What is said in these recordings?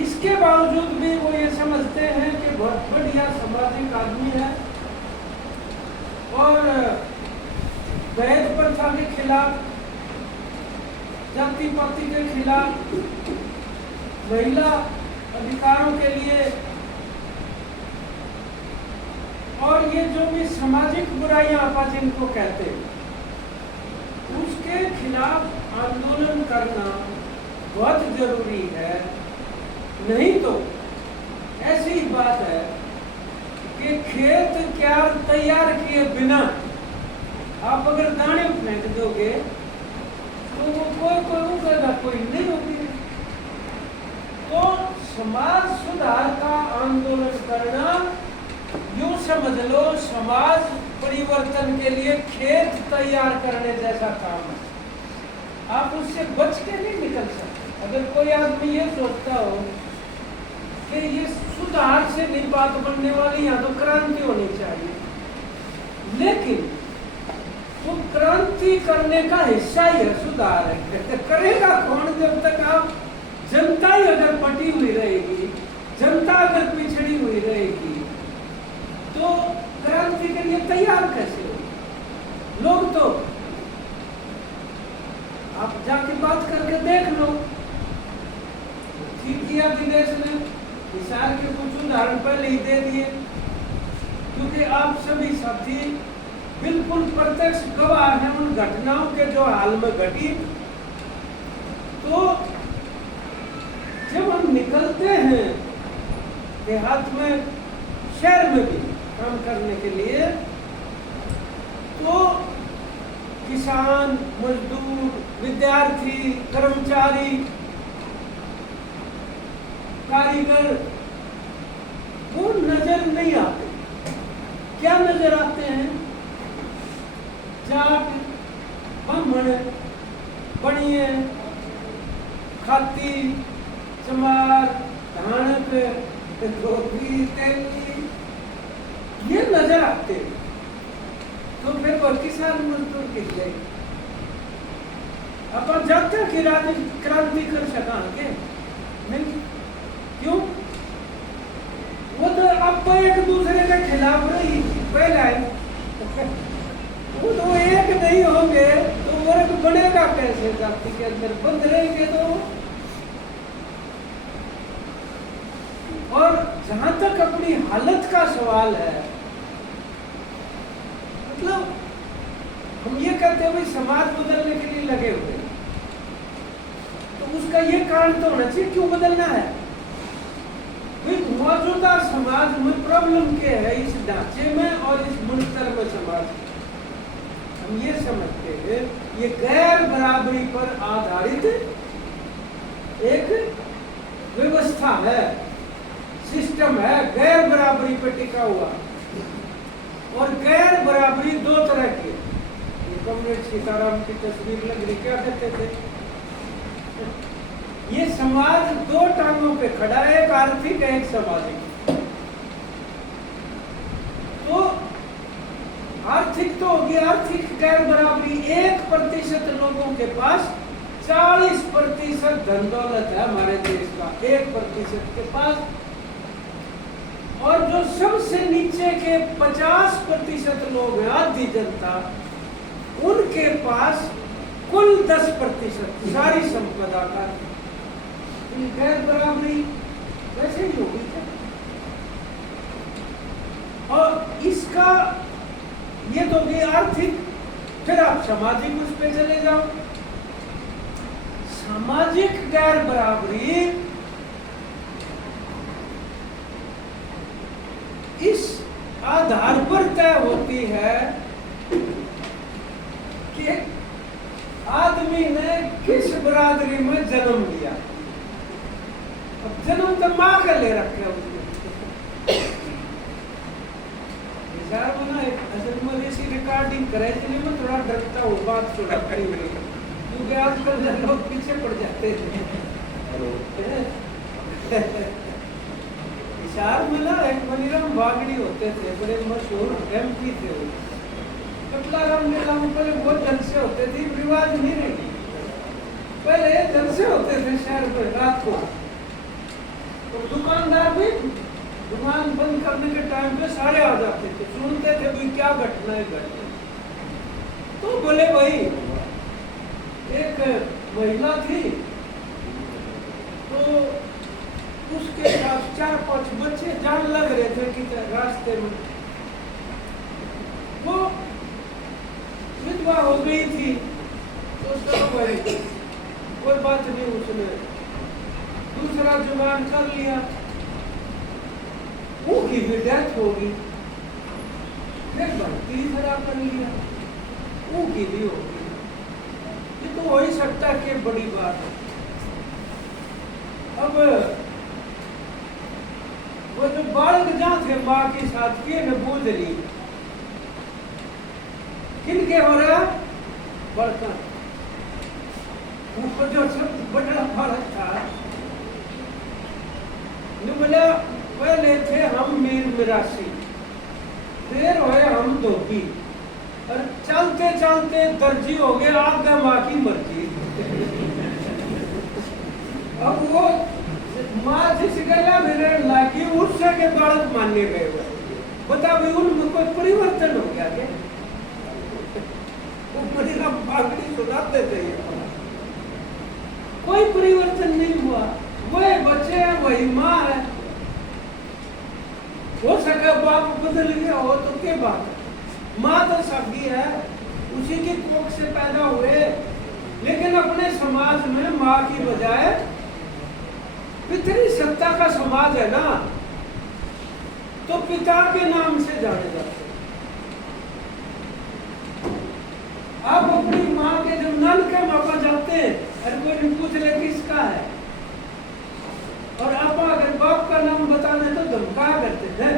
इसके बावजूद भी वो ये समझते हैं कि बहुत बढ़िया सामाजिक आदमी है और दहेज प्रथा के खिलाफ, जाति पाति के खिलाफ, महिला अधिकारों के लिए और ये जो भी सामाजिक बुराइयां आप जिनको कहते हैं उसके खिलाफ आंदोलन करना बहुत जरूरी है। नहीं तो ऐसी बात है कि खेत क्या तैयार किए बिना आप अगर दाने फेंक दोगे तो वो कोई उगेगा, कोई नहीं होगी। तो समाज सुधार का आंदोलन करना यूं समझ लो समाज परिवर्तन के लिए खेत तैयार करने जैसा काम है। आप उससे बच के नहीं निकल सकते। अगर कोई आदमी ये सोचता हो कि ये सुधार से नहीं बात बनने वाली, यहाँ तो क्रांति होनी चाहिए, लेकिन वो क्रांति करने का हिस्सा ही है सुधार है। करेगा कौन जब तक आप जनता ही अगर पटी हुई रहेगी, जनता अगर पिछड़ी हुई रहेगी तो क्रांति के लिए तैयार कैसे हो? लोग तो आप जाके बात करके देख लो। ठीक किया दिनेश ने, हिसार के कुछ उदाहरण पहले ही दे दिए, क्योंकि आप सभी साथी बिल्कुल प्रत्यक्ष गवाह हैं उन घटनाओं के जो हाल में घटी। तो जब हम निकलते हैं देहात में, शहर में भी काम करने के लिए, तो किसान, मजदूर, विद्यार्थी, कर्मचारी, कारीगर वो नजर नहीं आते। क्या नजर आते हैं? जाट, ब्राह्मण, बनिए, खाती, चमार, धानक, धोबी, तेली, ये नजर आते हैं। तो फिर वो किसान मजदूर किस गए? अपन जानते हैं कि क्रांति कर सका के नहीं? क्यों? वो तो अब तो एक दूसरे के खिलाफ रही पहले वो तो एक नहीं होंगे तो वर्ग बनेगा कैसे? जाति के अंदर बंद रहेंगे तो। और जहां तक अपनी हालत का सवाल है, मतलब हम ये कहते हैं भाई समाज बदलने के लिए लगे हुए, तो उसका ये कारण तो होना चाहिए क्यों बदलना है? भाई मौजूदा समाज में प्रॉब्लम क्या है इस ढांचे में और इस बुनकर में समाज में? हम ये समझते हैं ये गैर बराबरी पर आधारित एक व्यवस्था है, सिस्टम है, गैर बराबरी पर टिका हुआ। और गैर बराबरी दो तरह की है। ये कम्युनिस्ट सीताराम की तस्वीर लग रही, क्या कहते थे? ये समाज दो टांगों पे खड़ा है, एक आर्थिक है, एक सामाजिक। तो आर्थिक तो होगी, आर्थिक गैर बराबरी। 1% लोगों के पास 40% धन दौलत है हमारे देश का, 1% के पास। और जो सबसे नीचे के 50% लोग हैं, आधी जनता, उनके पास कुल 10% सारी संपदा का। गैर बराबरी वैसे ही होगी क्या? और इसका ये तो भी आर्थिक, फिर आप सामाजिक उस पे चले जाओ। सामाजिक गैर बराबरी इस आधार पर तय होती है कि आदमी ने किस बरादरी में जन्म लिया। अब जन्म तो मां का ले रखे उसने। असल में ऐसी रिकॉर्डिंग करे इसलिए मैं थोड़ा डरता हूँ बात सुनाती हुई, क्योंकि आजकल लोग पीछे पड़ जाते हैं। हिसार में ना एक मनीराम बागड़ी होते थे, बड़े मशहूर MP थे वो। कपलाराम नीलाम पहले बहुत जलसे होते थे, रिवाज नहीं रही। पहले जलसे होते थे शहर में रात को। करने के टाइम पे सारे आ जाते थे, सुनते थे भाई क्या घटनाएं घटी। तो बोले भाई एक महिला थी, तो उसके साथ 4-5 बच्चे जान लग रहे थे कि रास्ते में वो विधवा हो गई थी। तो चलो भाई कोई बात नहीं, उसने दूसरा जुबान कर लिया, वो की भी डेथ होगी, फिर भाई तीसरा कर लिया, वो की भी होगी। ये तो हो ही सकता है कि बड़ी बात है। अब वो जो बालक जहाँ थे माँ के साथ किए न बूझ ली, किनके हो रहा बड़का, वो जो सब बड़ा बालक था, बोला पहले थे हम मीर मिरासी, फिर हुए हम धोबी, और चलते चलते दर्जी हो गए, आगे माँ की मर्जी। अब वो माँ जिस गला में रहने लगी उससे के बालक मानने गए हुए, बता भाई उनमें कोई परिवर्तन हो गया क्या? वो बड़ी बागड़ी सुनाते थे, कोई परिवर्तन नहीं हुआ, वही बच्चे हैं, वही माँ है। हो सके बाप बदल गया हो तो क्या बात है, माँ तो सभी है, उसी की कोख से पैदा हुए। लेकिन अपने समाज में माँ की बजाय पितरी सत्ता का समाज है ना, तो पिता के नाम से जाने जाते। आप अपनी माँ के जब नल के मापा जाते हैं, अरे कोई नहीं पूछ ले किसका है, और आप अगर बाप का नाम बता दें तो धमका करते थे,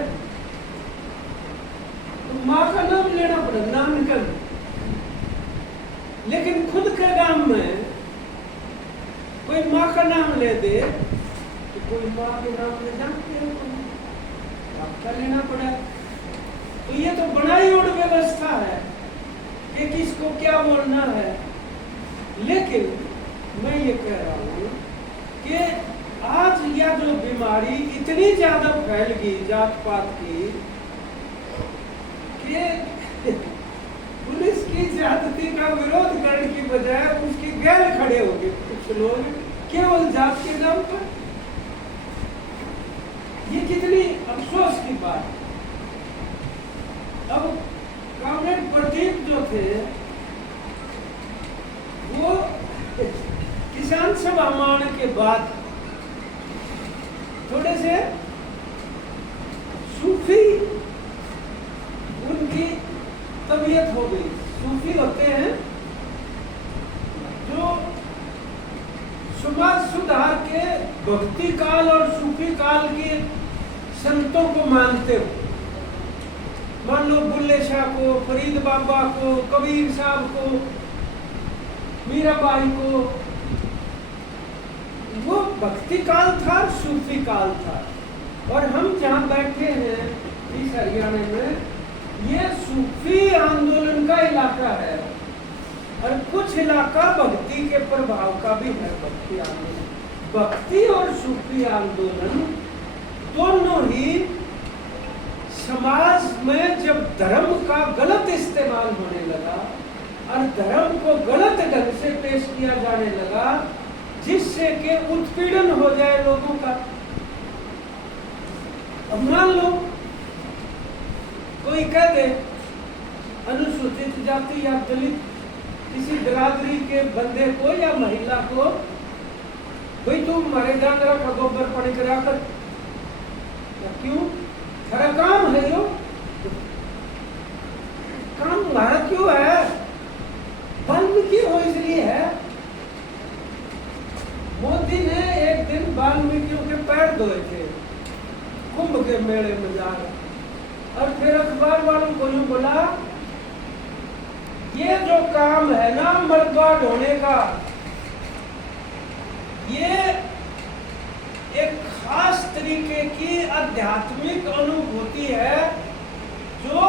तो माँ का नाम लेना पड़ेगा, नाम निकल। लेकिन खुद के नाम में कोई माँ का नाम ले दे तो कोई माँ के नाम ले जानते हैं, आपका लेना पड़ा। तो ये तो बनाई हुई व्यवस्था है कि किसको क्या बोलना है। लेकिन मैं ये कह रहा हूँ कि आज यह जो बीमारी इतनी ज्यादा फैल गई जात पात की कि पुलिस की ज्यादती का विरोध करने की बजाय उसकी गैर खड़े हो गए कुछ लोग केवल जात के नाम पर। ये कितनी अफसोस की बात है। अब कॉमरेड प्रदीप जो थे वो किसान सभा मारने के बाद थोड़े से सूफी उनकी तबीयत हो गई। सूफी होते हैं जो समाज सुधार के भक्ति काल और सूफी काल के संतों को मानते हो। मान लो बुल्ले शाह को, फरीद बाबा को, कबीर साहब को, मीराबाई को, वो भक्ति काल था, सूफी काल था। और हम जहाँ बैठे हैं इस हरियाणा में, ये सूफी आंदोलन का इलाका है और कुछ इलाका भक्ति के प्रभाव का भी है। भक्ति आंदोलन, भक्ति और सूफी आंदोलन दोनों ही समाज में जब धर्म का गलत इस्तेमाल होने लगा और धर्म को गलत ढंग से पेश किया जाने लगा, जिससे कि उत्पीड़न हो जाए लोगों का। अब मान लो कोई कह दे अनुसूचित जाति या दलित किसी बिरादरी के बंदे को या महिला को, भाई तुम हमारे जानवर का गोबर पानी करा कर, क्यों? हरा काम है यो, काम हमारा क्यों है? वाल्मीकि हो इसलिए है। मोदी ने एक दिन वाल्मीकियों के पैर धोए थे कुंभ के मेले में जाकर, और फिर अखबार वालों को यूं बोला ये जो काम है ना मलबा ढोने का, ये एक खास तरीके की आध्यात्मिक अनुभूति है जो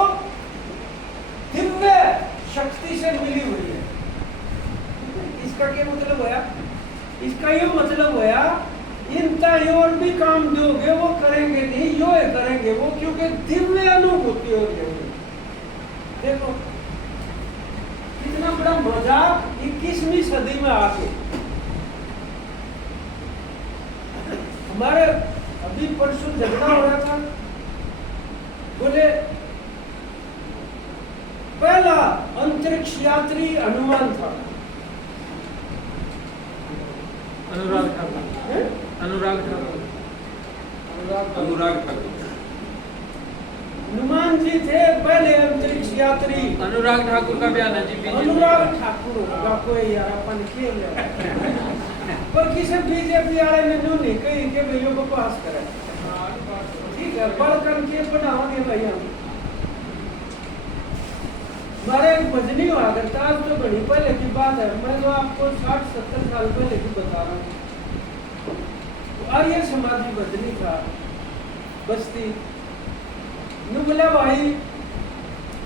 दिव्य शक्ति से मिली हुई है। इसका क्या मतलब होया? इसका ये मतलब होया इनका चाहे और भी काम दोगे वो करेंगे नहीं, यो करेंगे वो, क्योंकि दिव्य अनुभूति हो रही है। देखो कितना बड़ा मजाक 21वीं सदी में आके। हमारे अभी परसों झगड़ा हो रहा था, बोले पहला अंतरिक्ष यात्री हनुमान था। अनुराग ठाकुर, अनुराग ठाकुर, अनुराग ठाकुर, हनुमान जी थे पहले अंतरिक्ष यात्री। अनुराग ठाकुर का बयान है जी। अनुराग ठाकुर होगा कोई यार, अपन खेल पर किसी बीजेपी वाले ने नो नहीं कही के भैया को पास करे। ठीक है, बड़कन के बनाओगे भैया। हमारे एक भजनी हुआ करता, आज तो बड़ी पहले की बात है, मैं तो आपको 60-70 साल पहले की बता रहा हूँ। आर्य समाजी भजनी था बस्ती ने, बोला भाई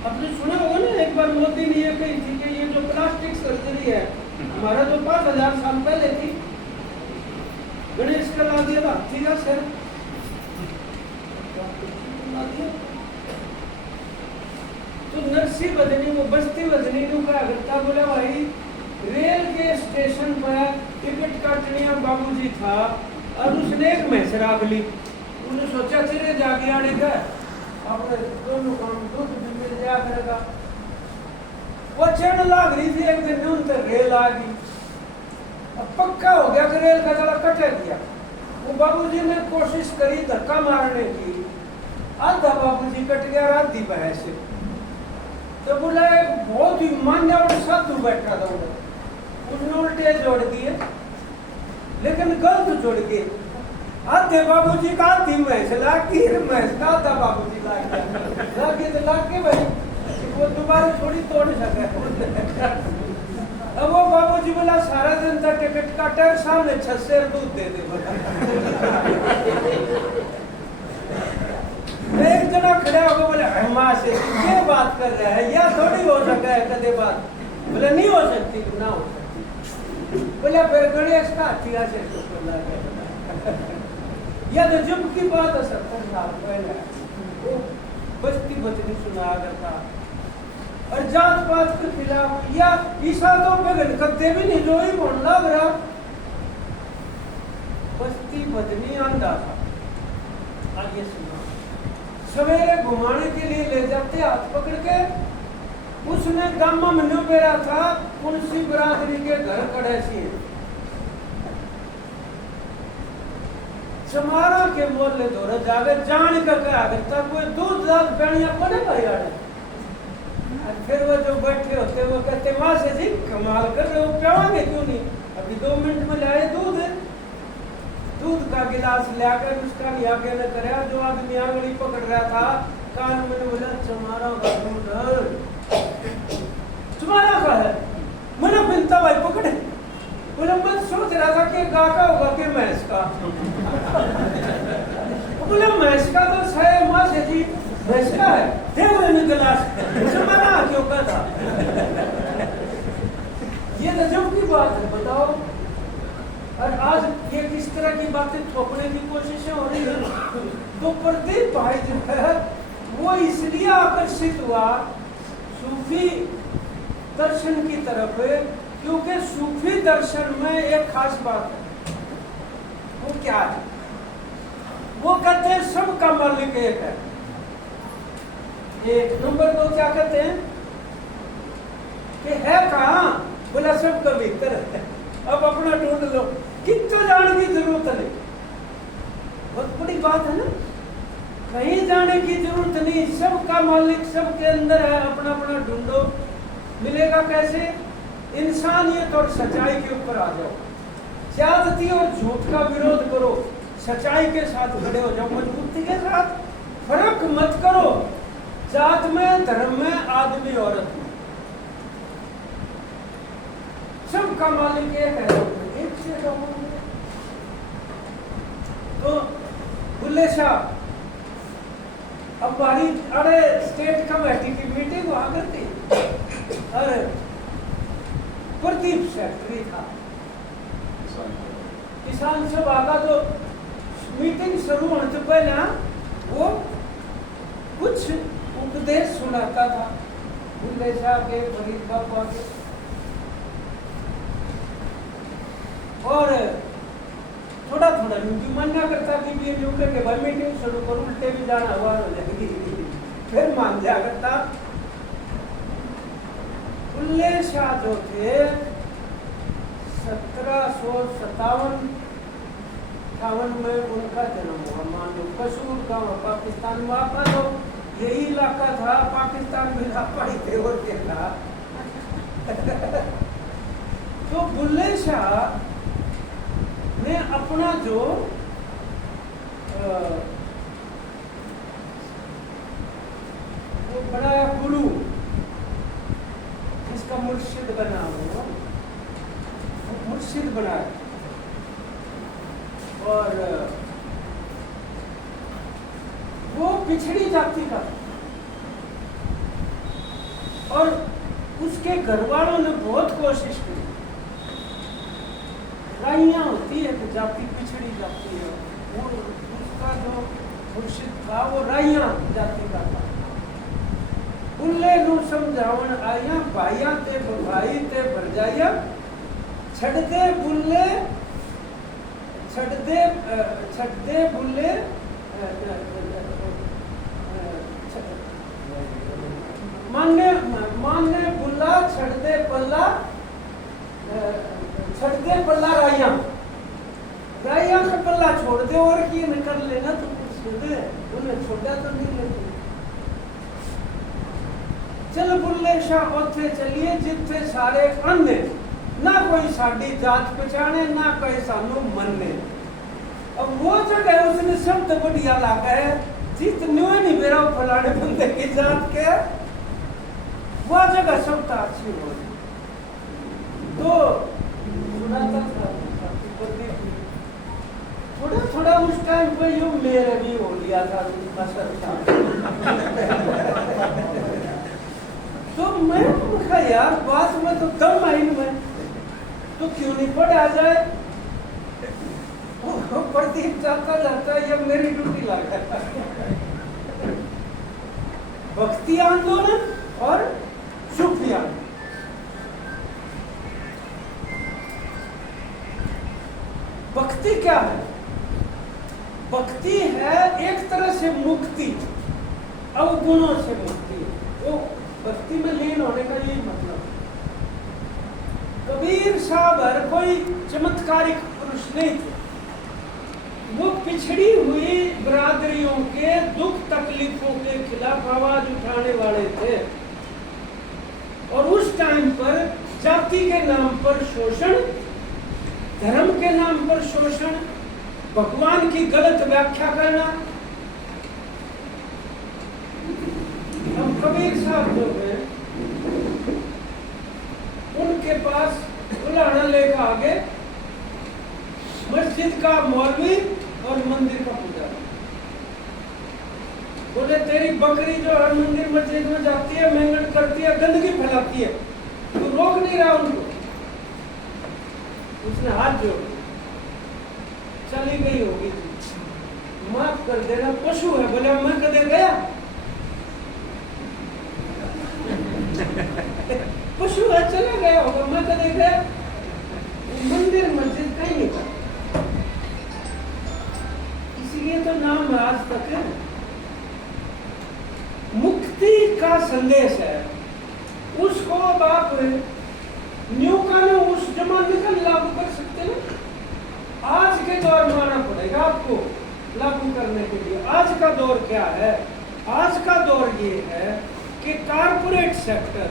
आपने सुना होगा ना, एक बार मोदी ने ये कही थी कि ये जो प्लास्टिक सर्जरी है हमारा तो 5000 साल पहले थी, गणेश का ला दिया ठीक है सर, तो नरसी बदनी वो बस्ती बदनी ने कहा करता, बोला भाई रेल के स्टेशन पर टिकट काटने बाबूजी था और उसने एक भैंस राख ली। उन्हें सोचा चले जाके आने का अपने दोनों काम दूध भी मिल जाया करेगा। वो चढ़ लाग रही थी, एक दिन नून तक रेल आ गई। अब पक्का हो गया कि रेल का जरा कटे दिया। वो बाबूजी ने कोशिश करी धक्का मारने की, आधा बाबूजी कट गया, आधी भैंस। तो बोला एक बहुत ही मान्य और साधु बैठा था, उसने उल्टे जोड़ दिए लेकिन गलत जोड़ के आधे बाबूजी का आधी भैंस लागी, भैंस का आधा बाबूजी लागे तो लागे भाई वो दोबारा थोड़ी तोड़ सके। अब वो बाबूजी बोला सारा दिन तक टिकट काटा, सामने 6 सेर दूध दे दे। एक जना खड़ा होगा, बोले माँ से क्या बात कर रहा है, या थोड़ी हो सका है कदे बात। बोले नहीं हो सकती, ना हो सकती। बोले फिर गणेश का हथिया से या तो जब की बात है 70 साल पहले वो बस्ती बचनी सुना करता, और जात पात के खिलाफ या ईसा तो बगन करते भी नहीं, जो ही बोल लग रहा। बस्ती बदनी आंदा था। आगे सुना, सवेरे घुमाने के लिए ले जाते हाथ पकड़ के। उसने गामा में न्यू पेरा था, मुंशी बरादरी के घर कड़े से चमारा के मोहल्ले दौरे जावे, जान का क्या करता, कोई दूध दाल पेड़िया को नहीं भाई आड़े। फिर वो जो बैठे होते वो कहते माँ से जी कमाल कर रहे हो, पियाओगे क्यों नहीं, अभी 2 मिनट में लाए दूध। दूध का गिलास लाकर उसका आगे न कराया, जो आदमी आंगली पकड़ रहा था कान में बोला चमारा का दूध, तुम्हारा का है। मैंने बिनता भाई पकड़े, बोला मैं सोच रहा था कि गा का होगा कि भैंस का। बोला भैंस का तो है माँ से जी, भैंस का है, दे मैंने गिलास, चमारा क्यों का था। ये गजब की बात है, बताओ। और आज ये किस तरह की बातें थोपने की कोशिशें हो रही है। तो प्रदीप भाई जो है वो इसलिए आकर्षित हुआ सूफी दर्शन की तरफ, क्योंकि सूफी दर्शन में एक खास बात है। वो क्या है? वो कहते हैं सबका मालिक एक है। एक नंबर 2 क्या कहते हैं कि है कहाँ? बोला सबका भीतर है, अब अपना ढूंढ लो, कितना जाने की जरूरत नहीं। बहुत बड़ी बात है ना, कहीं जाने की जरूरत नहीं, सबका मालिक सबके अंदर है, अपना अपना ढूंढो। मिलेगा कैसे? इंसानियत और सच्चाई के ऊपर आ जाओ, ज्यादती और झूठ का विरोध करो, सच्चाई के साथ खड़े हो जाओ, मजबूती के साथ। फर्क मत करो जात में, धर्म में, आदमी औरत में, सबका मालिक एक है, एक से तो बुल्ले शाह अब हमारी अरे स्टेट कमेटी की मीटिंग हुआ करती, अरे प्रदीप सेक्रेटरी था किसान सभा का, तो दिन शुरू होने से पहले वो कुछ उपदेश सुनाता था बुल्ले साहब के, फरीद बाबा के, और थोड़ा थोड़ा ड्यूटी मानना करता कि भी यूं करके भाई मीटिंग शुरू करो, उल्टे भी जाना हुआ हो जाएगी, फिर मान जा करता। बुल्ले शाह जो थे 1757-58 में उनका जन्म हुआ। मान लो कसूर का पाकिस्तान में आपका तो यही इलाका था, पाकिस्तान में पढ़ी थे और क्या था। तो बुल्ले शाह ने अपना जो वो बड़ा गुरु जिसका मुर्शिद बना हुआ, मुर्शिद बनाया, और वो पिछड़ी जाति का, और उसके घर वालों ने बहुत कोशिश की। राइयां होती है कि जाति पिछड़ी जाती है, वो उसका जो मुर्शिद था वो राइयां जाति का था। बुल्ले नू समझावन आया भाइया ते भाई ते भरजाइया, छड़ दे बुल्ले, छड़ दे बुल्ले, माने बुल्ला, छड़ दे पल्ला, छड़ दे पल्ला राइया, राइया का पल्ला छोड़ दे और की निकल लेना तो कुछ दे, उन्हें छोड़ा तो नहीं लेते। चल बुल्ले शाह उथे चलिए जिथे सारे अन्य, ना कोई साड़ी जात पहचाने, ना कोई सानू मन्ने। अब वो जगह उसने शब्द बढ़िया लागा है, जितने नहीं मेरा फलाने बंदे की जात के, वो जगह शब्द अच्छी हो। तो सुनाता था थोड़ा थोड़ा उस टाइम पे यो मेरे भी हो लिया था असर था। तो मैं कहा यार बात में तो दम आई में, तो क्यों नहीं पढ़ा जाए। प्रदीप जाता जाता ये मेरी ड्यूटी लगा। भक्ति आंदोलन और सूफी आंदोलन, भक्ति क्या है? भक्ति है एक तरह से मुक्ति, अवगुणों से मुक्ति। वो भक्ति में लीन होने का यही मतलब। कबीर साहब हर कोई चमत्कारिक पुरुष नहीं थे, वो पिछड़ी हुई बिरादरियों के दुख तकलीफों के खिलाफ आवाज उठाने वाले थे। और उस टाइम पर जाति के नाम पर शोषण, धर्म के नाम पर शोषण, भगवान की गलत व्याख्या करना। हम कबीर साहब जो है उनके पास बुलाना लेकर आगे मस्जिद का मौलवी और मंदिर का पुजारी, बोले तेरी बकरी जो हर मंदिर मस्जिद में जाती है, मेंगन करती है, गंदगी फैलाती है, तो रोक नहीं रहा उनको। उसने हाथ जोड़, चली गई होगी, माफ कर देना, पशु है। बोले मैं कदे गया, पशु है, चला गया होगा, मैं कदे गया। मंदिर मस्जिद कहीं नहीं था, इसीलिए तो नाम आज तक है। मुक्ति का संदेश है, उसको अब आप न्यू कानून उस जमाने का लागू कर सकते हैं, आज के दौर में आना पड़ेगा आपको लागू करने के लिए। आज का दौर क्या है? आज का दौर ये है कि कारपोरेट सेक्टर,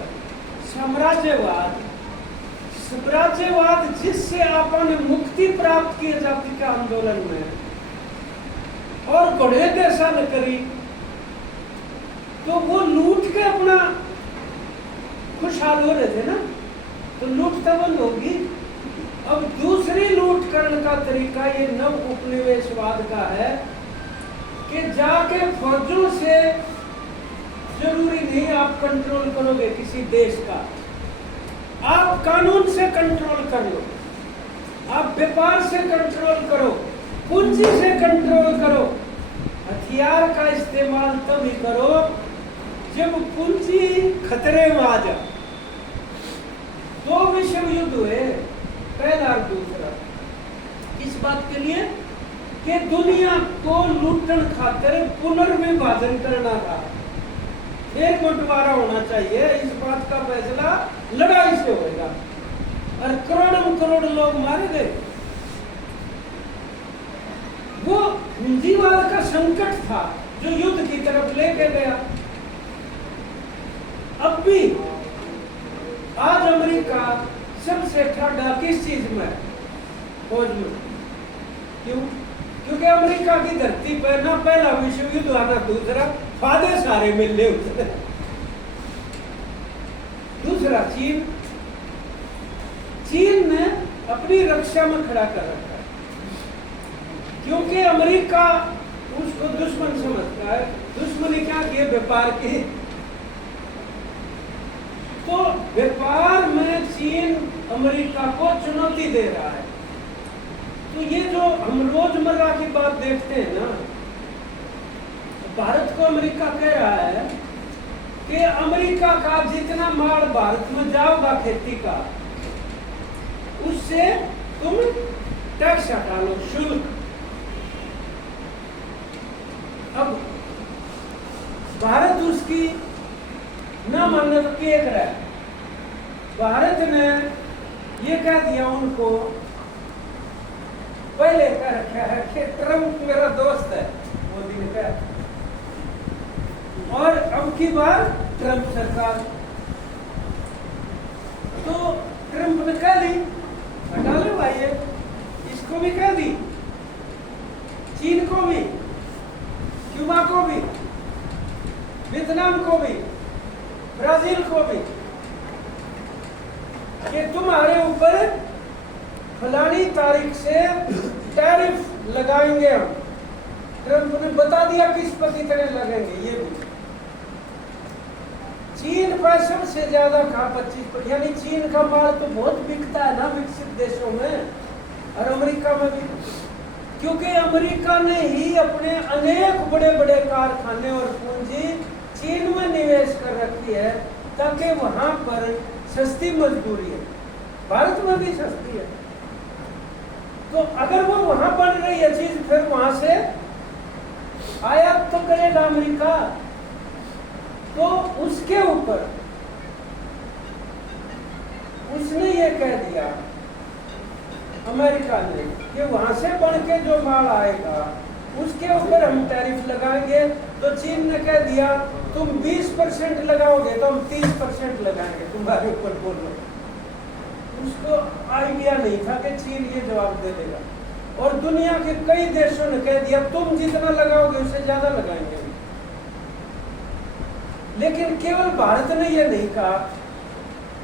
साम्राज्यवाद, साम्राज्यवाद जिससे आपने मुक्ति प्राप्त की जाति के आंदोलन में, और घोड़े जैसा न करी, तो वो लूट के अपना खुशहाल हो रहे थे ना, तो लूट तो बंद होगी। अब दूसरी लूट करने का तरीका ये नव उपनिवेशवाद का है कि जाके फौजों से जरूरी नहीं आप कंट्रोल करोगे किसी देश का, आप कानून से कंट्रोल कर लो, आप व्यापार से कंट्रोल करो, पूंजी से कंट्रोल करो। हथियार का इस्तेमाल तभी करो जब पूंजी खतरे में आ जाए। 2 विश्व युद्ध हुए, पहला और दूसरा, इस बात के लिए कि दुनिया को लूटन खातिर पुनर्विभाजन करना था, फिर बंटवारा होना चाहिए। इस बात का फैसला लड़ाई से होगा और करोड़ों करोड़ लोग मारे गए। वो पूंजीवाद का संकट था जो युद्ध की तरफ लेके गया। अब भी आज अमेरिका सबसे ठाडा किस चीज में, फौज में। क्यों? क्योंकि अमेरिका की धरती पर ना पहला विश्व युद्ध हुआ ना दूसरा, फायदे सारे मिले उसने। दूसरा चीन ने अपनी रक्षा में खड़ा कर रखा है, क्योंकि अमेरिका उसको दुश्मन समझता है। दुश्मनी क्या की? व्यापार की। तो व्यापार में चीन अमेरिका को चुनौती दे रहा है। तो ये जो हम रोजमर्रा की बात देखते हैं ना, भारत को अमेरिका कह रहा है कि अमेरिका का जितना माल भारत में जाओगा खेती का, उससे तुम टैक्स हटा लो, शुल्क। अब भारत उसकी न मानने तो क्या कर रहा है? भारत ने ये कह दिया उनको, पहले कह रखा है कि ट्रंप मेरा दोस्त है, मोदी ने कहा, और अब की बार ट्रंप सरकार। तो ट्रंप ने कह दी हटा लो भाई, इसको भी कह दी, चीन को भी, क्यूबा को भी, वियतनाम को भी, ब्राजील को भी, कि तुम्हारे ऊपर फलानी तारीख से टैरिफ लगाएंगे हम। ट्रंप ने बता दिया किस पर कितने लगेंगे। ये भी चीन पर सबसे ज्यादा कहा 25%, यानी चीन का माल तो बहुत बिकता है ना विकसित देशों में और अमेरिका में भी, क्योंकि अमेरिका ने ही अपने अनेक बड़े बड़े कारखाने और पूंजी चीन में निवेश कर रखी है, ताकि वहां पर सस्ती मजदूरी है। भारत में भी सस्ती है, तो अगर वो वहां बन रही है चीज, फिर वहां से आयात तो करेगा अमेरिका। तो उसके ऊपर उसने ये कह दिया अमेरिका ने कि वहां से बन के जो माल आएगा उसके ऊपर हम टैरिफ लगाएंगे। तो चीन ने कह दिया तुम 20% लगाओगे तो हम 30% लगाएंगे तुम्हारे ऊपर। बोलो, उसको आइडिया नहीं था कि चीन ये जवाब दे देगा, और दुनिया के कई देशों ने कह दिया तुम जितना लगाओगे उससे ज्यादा लगाएंगे। लेकिन केवल भारत ने ये नहीं कहा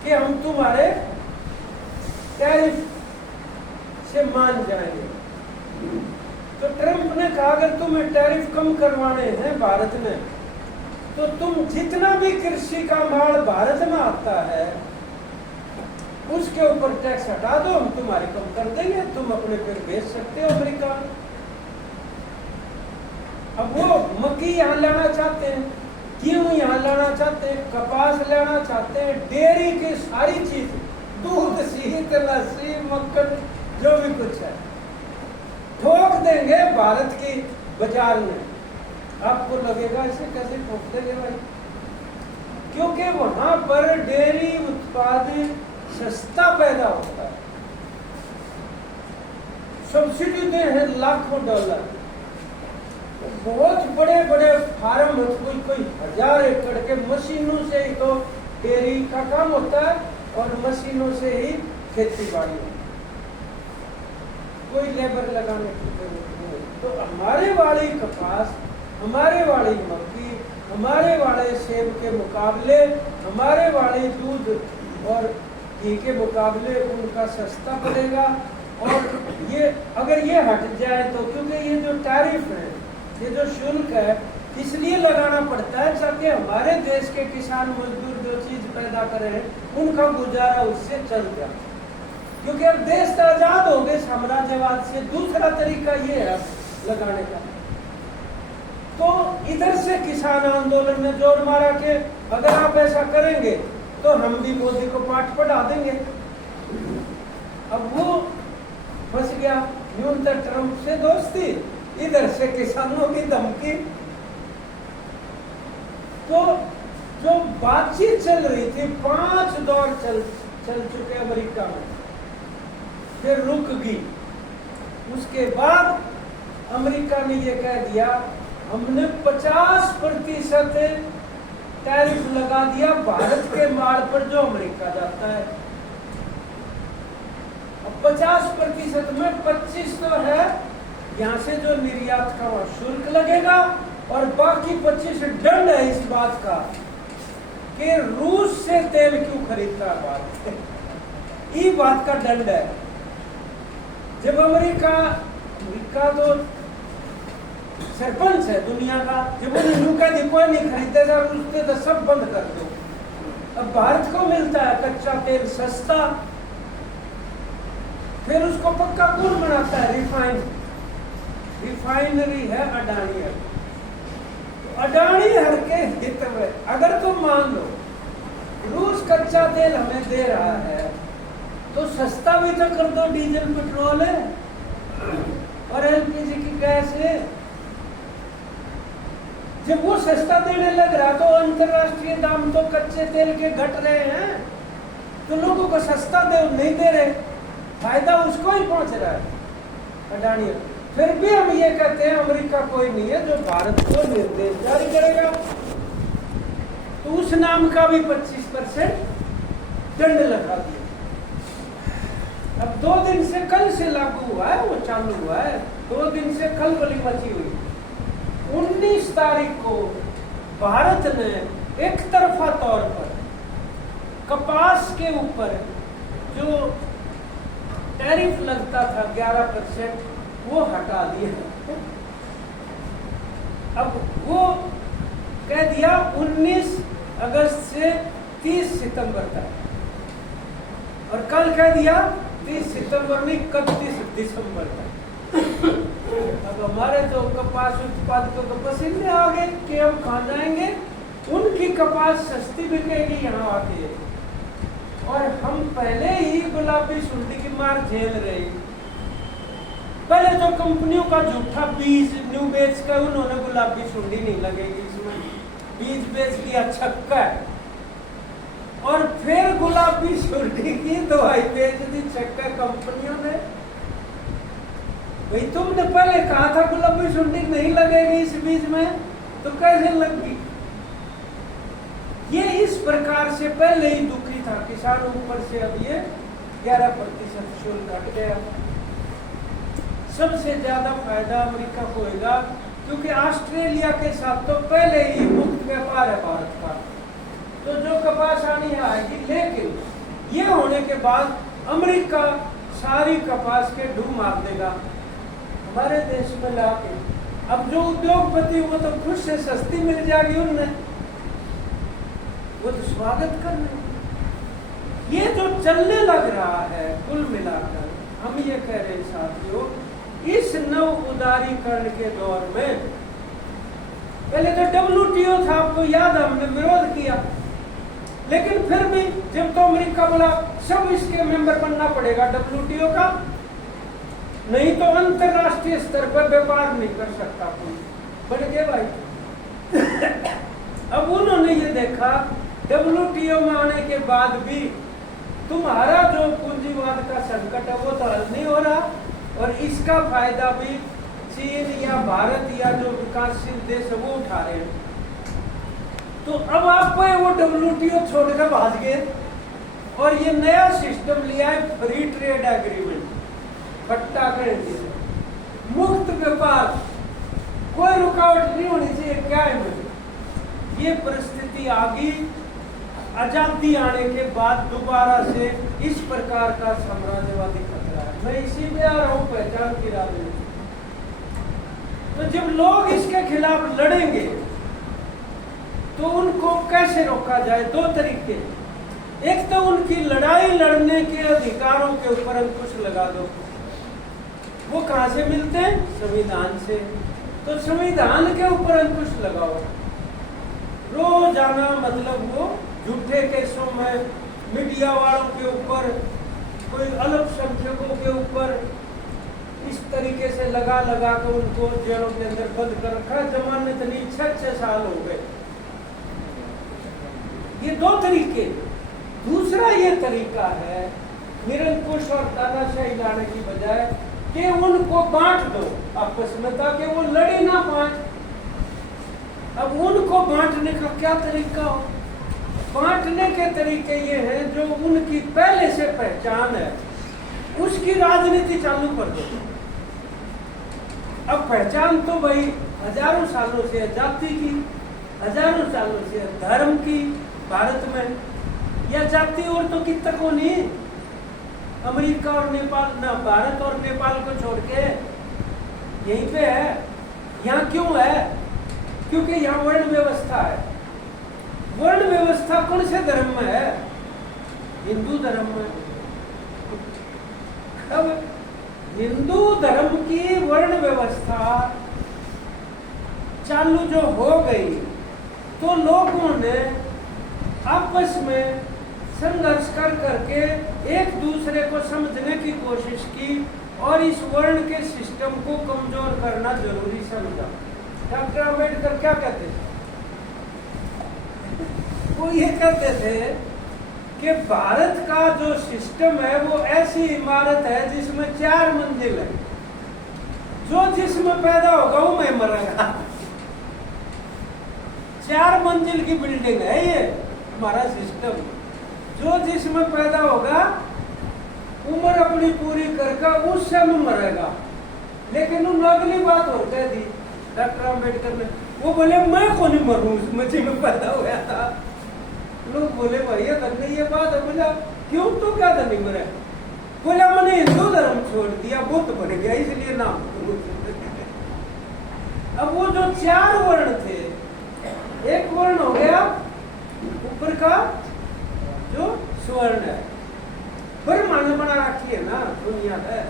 कि हम तुम्हारे टैरिफ से मान जाएंगे। तो ट्रंप ने कहा अगर तुम्हें टैरिफ कम करवाने हैं भारत ने, तो तुम जितना भी कृषि का माल भारत में आता है उसके ऊपर टैक्स हटा दो, हम तुम्हारी कम कर देंगे, तुम अपने फिर बेच सकते हो अमेरिका। अब वो मक्की यहाँ लाना चाहते हैं, गेहूं यहाँ लाना चाहते हैं, कपास लाना चाहते हैं, डेयरी की सारी चीज, दूध, शहद, लस्सी, मक्खन, जो भी कुछ है ठोक देंगे भारत की बाजार में। आपको लगेगा इसे कैसे ठोक देंगे भाई? क्योंकि वहां पर डेयरी उत्पाद सस्ता पैदा होता है, सब्सिडी दे है लाखों डॉलर। बहुत बड़े बड़े फार्म, कोई 1000 एकड़ के, मशीनों से ही तो डेयरी का काम होता है और मशीनों से ही खेती बाड़ी, कोई लेबर लगाने की जरूरत नहीं। तो हमारे वाली कपास, हमारे वाली मक्की, हमारे वाले सेब के मुकाबले, हमारे वाले दूध और घी के मुकाबले उनका सस्ता पड़ेगा। और ये अगर ये हट जाए तो, क्योंकि ये जो टैरिफ है, ये जो शुल्क है, इसलिए लगाना पड़ता है ताकि हमारे देश के किसान मजदूर जो चीज पैदा करे हैं उनका गुजारा उससे चल जाए। क्योंकि अब देश तो आजाद हो गए साम्राज्यवाद से। दूसरा तरीका ये है लगाने का, तो इधर से किसान आंदोलन में जोर मारा कि अगर आप ऐसा करेंगे तो हम भी मोदी को पाठ पढ़ा देंगे। अब वो फंस गया, न्यूनतम ट्रंप से दोस्ती, इधर से किसानों की धमकी। तो जो बातचीत चल रही थी, 5 दौर चल चुके अमेरिका में, फिर रुक गई। उसके बाद अमेरिका ने ये कह दिया हमने 50% टैरिफ लगा दिया भारत के माल पर जो अमेरिका जाता है। अब 50% में 25 तो है यहाँ से जो निर्यात का वहां शुल्क लगेगा, और बाकी 25 दंड है इस बात का कि रूस से तेल क्यों खरीदता है भारत। ये बात का दंड है। जब अमेरिका तो सरपंच है दुनिया का, जब उन्हें कह दी कोई नहीं खरीदेगा रूस पे तो सब बंद कर दो। अब भारत को मिलता है कच्चा तेल सस्ता, फिर उसको पक्का कौन बनाता है? रिफाइनरी है अडानी। अडानी हर के हित में अगर तुम मान लो रूस कच्चा तेल हमें दे रहा है तो सस्ता भी तो कर दो, डीजल पेट्रोल है और एलपीजी की गैस है। जब वो सस्ता देने लग रहा तो अंतरराष्ट्रीय दाम तो कच्चे तेल के घट रहे हैं, तो लोगों को सस्ता नहीं दे रहे, फायदा उसको ही पहुंच रहा है अडानी। फिर भी हम ये कहते हैं अमेरिका कोई नहीं है जो भारत को निर्देश जारी करेगा, तो उस नाम का भी 25% दंड लगा दिया। अब 2 दिन से, कल से लागू हुआ है, वो चालू हुआ है, 2 दिन से खलबली मची हुई। 19 तारीख को भारत ने एक तरफा तौर पर कपास के ऊपर जो टैरिफ लगता था 11%, वो हटा दिया। अब वो कह दिया 19 अगस्त से 30 सितंबर तक, और कल कह दिया 30 सितंबर नहीं 31 दिसंबर तक। अब हमारे तो कपास उत्पादकों को पसीने आ गए कि हम कहाँ जाएंगे, उनकी कपास सस्ती बिकेगी यहाँ आके, और हम पहले ही गुलाबी सुंडी की मार झेल रहे। पहले तो कंपनियों का झूठा बीज न्यू बेच कर उन्होंने गुलाबी सुंडी नहीं लगेगी, इसमें बीज बेच दिया छक्का, और फिर गुलाबी सुंडी की दवाई बेच दी छक्का कंपनियों ने। भाई तुमने पहले कहा था गुलाबी सुंडी नहीं लगेगी इस बीज में, तो कैसे लगी? ये इस प्रकार से पहले ही दुखी था किसान, ऊपर से अब ये 11% शुल्क हट गया। सबसे ज्यादा फायदा अमेरिका को होगा, क्योंकि ऑस्ट्रेलिया के साथ तो पहले ही मुक्त व्यापार है भारत का, तो जो कपास आनी आएगी। लेकिन ये होने के बाद अमेरिका सारी कपास के ढूंढ मार देगा हमारे देश में लाके। अब जो उद्योगपति वो तो खुश से सस्ती मिल जाएगी उन्हें, वो तो स्वागत कर रहे। ये जो चलने लग रहा है कुल मिलाकर, हम ये कह रहे साथियों, इस नव उदारीकरण के दौर में पहले तो WTO था, आपको याद है हमने विरोध किया, लेकिन फिर भी जब तो अमेरिका बोला सब इसके मेंबर बनना पड़ेगा WTO का, नहीं तो अंतरराष्ट्रीय स्तर पर व्यापार नहीं कर सकता कोई, बन गए भाई। अब उन्होंने ये देखा WTO में आने के बाद भी तुम्हारा जो पूंजीवाद का संकट है वो तो हल नहीं हो रहा, और इसका फायदा भी चीन या भारत या जो विकासशील देश है वो उठा रहे हैं। तो अब आप वो WTO छोड़कर भाग गए और ये नया सिस्टम लिया है फ्री ट्रेड एग्रीमेंट, फट्टा कर दिया, मुक्त व्यापार, कोई रुकावट नहीं होनी चाहिए। क्या है ये परिस्थिति आ गई आजादी आने के बाद दोबारा से इस प्रकार का साम्राज्यवादी खतरा है। मैं इसी में आ रहा हूँ पहचान की राह में। तो जब लोग इसके खिलाफ लड़ेंगे तो उनको कैसे रोका जाए? 2 तरीके। एक तो उनकी लड़ाई लड़ने के अधिकारों के ऊपर अंकुश लगा दो। वो कहां से मिलते हैं? संविधान से। तो संविधान के ऊपर अंकुश लगाओ। रोजाना मतलब वो झूठे केसों में मीडिया वालों के ऊपर, कोई अल्पसंख्यकों के ऊपर इस तरीके से लगा लगा कर उनको जेलों के अंदर बंद कर रखा। जमानत नहीं, 6 साल हो गए। ये दो तरीके। दूसरा ये तरीका है निरंकुश और तानाशाही लाने की बजाय कि उनको बांट दो आपस में, ताकि वो लड़े ना पाए। अब उनको बांटने का क्या तरीका हो? बांटने के तरीके ये हैं जो उनकी पहले से पहचान है, उसकी राजनीति चालू कर दो। अब पहचान तो भाई हजारों सालों से है जाति की, हजारों सालों से है धर्म की भारत में। यह जाति और तो कितना को नहीं, अमेरिका और नेपाल ना, भारत और नेपाल को छोड़ के यहीं पे है। यहाँ क्यों है? क्योंकि यहाँ वर्ण व्यवस्था है। वर्ण व्यवस्था कौन से धर्म में है? हिंदू धर्म में। अब हिंदू धर्म की वर्ण व्यवस्था चालू जो हो गई, तो लोगों ने आपस में संघर्ष कर करके एक दूसरे को समझने की कोशिश की और इस वर्ण के सिस्टम को कमजोर करना जरूरी समझा। डॉक्टर अम्बेडकर क्या कहते थे? वो ये कहते थे कि भारत का जो सिस्टम है वो ऐसी इमारत है जिसमें 4 मंजिल है। जो जिसमें पैदा होगा वो में मरेगा। 4 मंजिल की बिल्डिंग है ये हमारा सिस्टम। जो जिसमें पैदा होगा उम्र अपनी पूरी करके उस समय मरेगा। लेकिन उन्होंने अगली बात और कह दी डॉक्टर अम्बेडकर ने, वो बोले मैं को नहीं मरूं उसमें जिसमें पैदा हुआ था। लोग बोले भाई करने ये बात है। बोला क्यों? तो क्या था नहीं मरे? बोला मैंने हिंदू धर्म छोड़ दिया, बुत बन गया इसलिए नाम। अब वो जो 4 वर्ण थे, एक वर्ण हो गया ऊपर का जो स्वर्ण है, ब्रह्मा ने बना रखी है ना दुनिया है।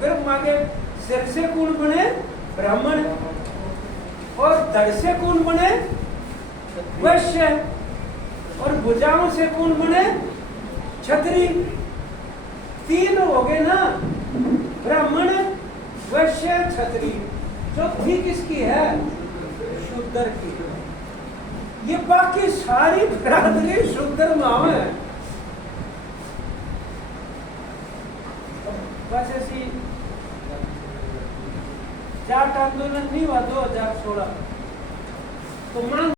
ब्रह्मा के सिर से कौन बने? ब्राह्मण। और धड़ से कौन बने? वैश्य। और भुजाओं से कौन बने? क्षत्रिय। 3 हो गए ना, ब्राह्मण, वैश्य, क्षत्रिय। चौथी किसकी है? शूद्र की। ये बाकी सारी बिरादरी शूद्र माव है। बस ऐसी जाट आंदोलन नहीं हुआ 2016 तो मान